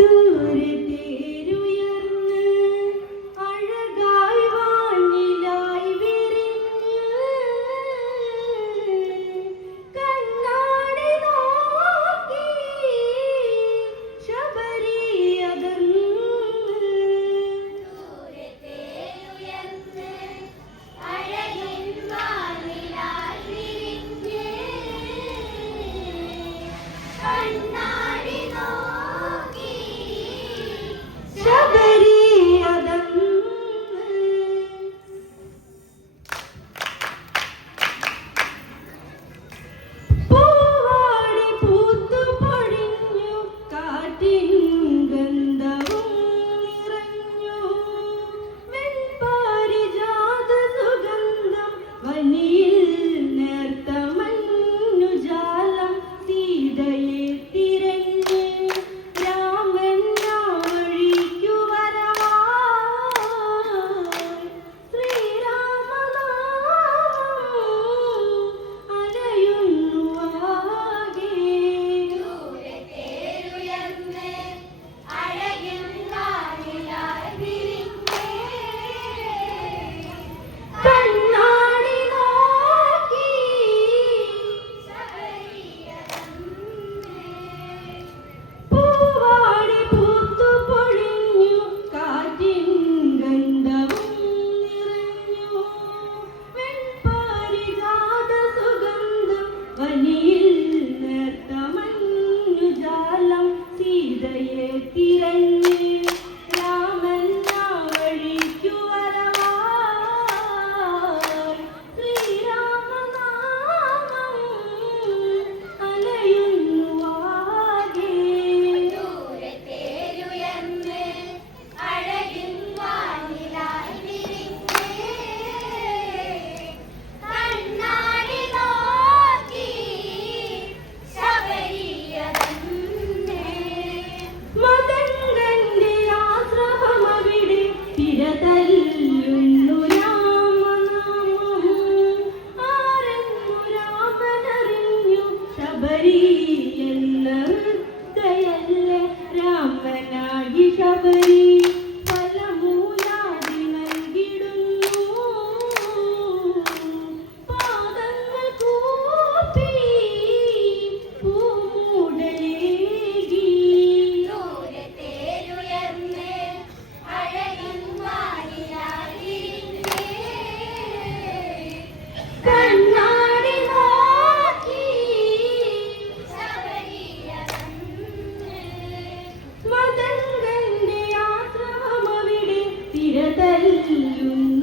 ดู Thank you.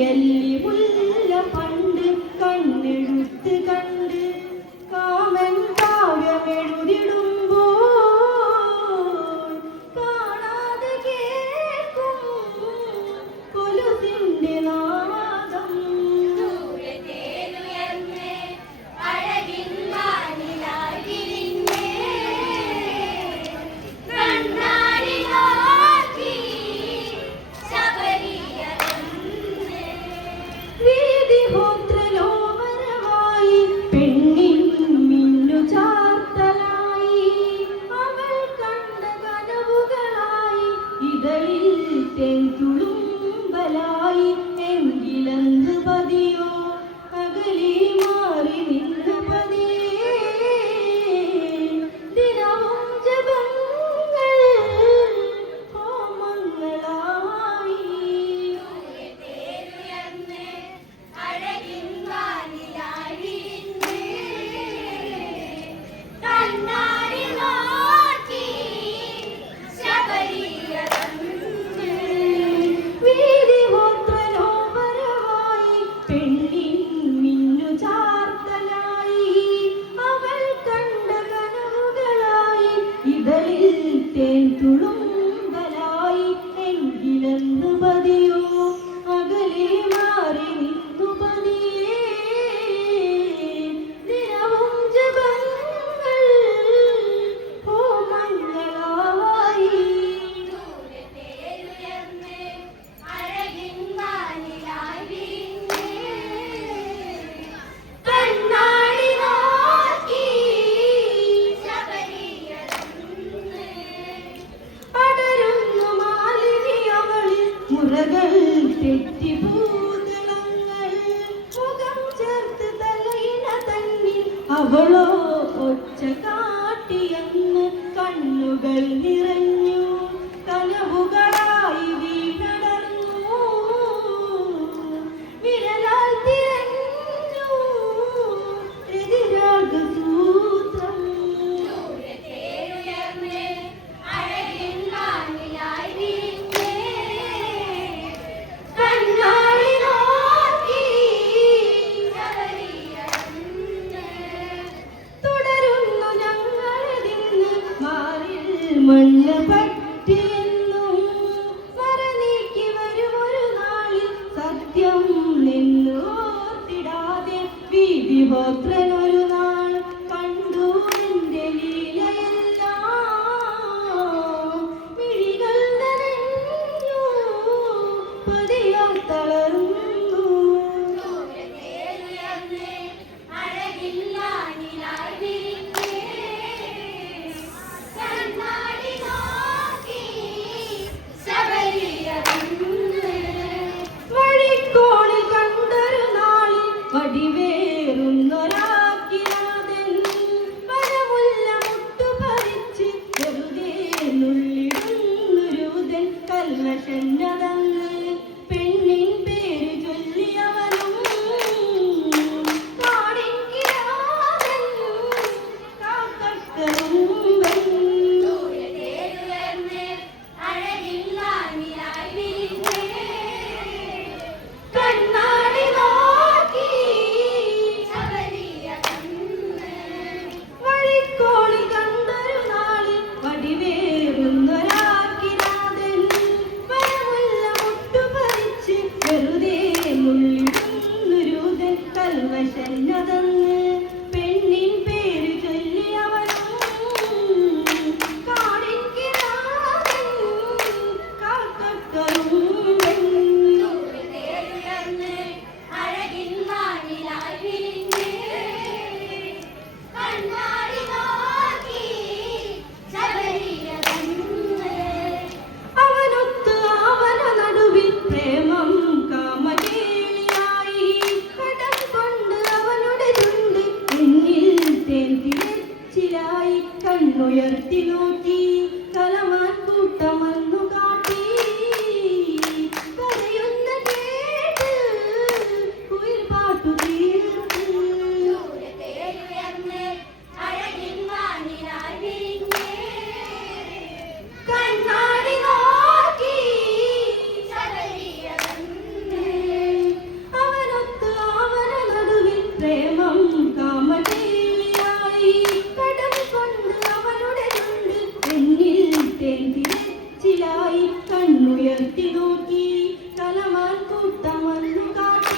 എല്ലി മുല്ല പണ്ട് കണ്ണെടുത്ത് കണ്ട് and അവളോ ഒച്ച കാട്ടിയെന്ന് കണ്ണുകൾ നിറഞ്ഞു കനവുകളായി cantando y உயர்த்தி நோக்கி கலவர் கூட்டம் வந்து காட்ட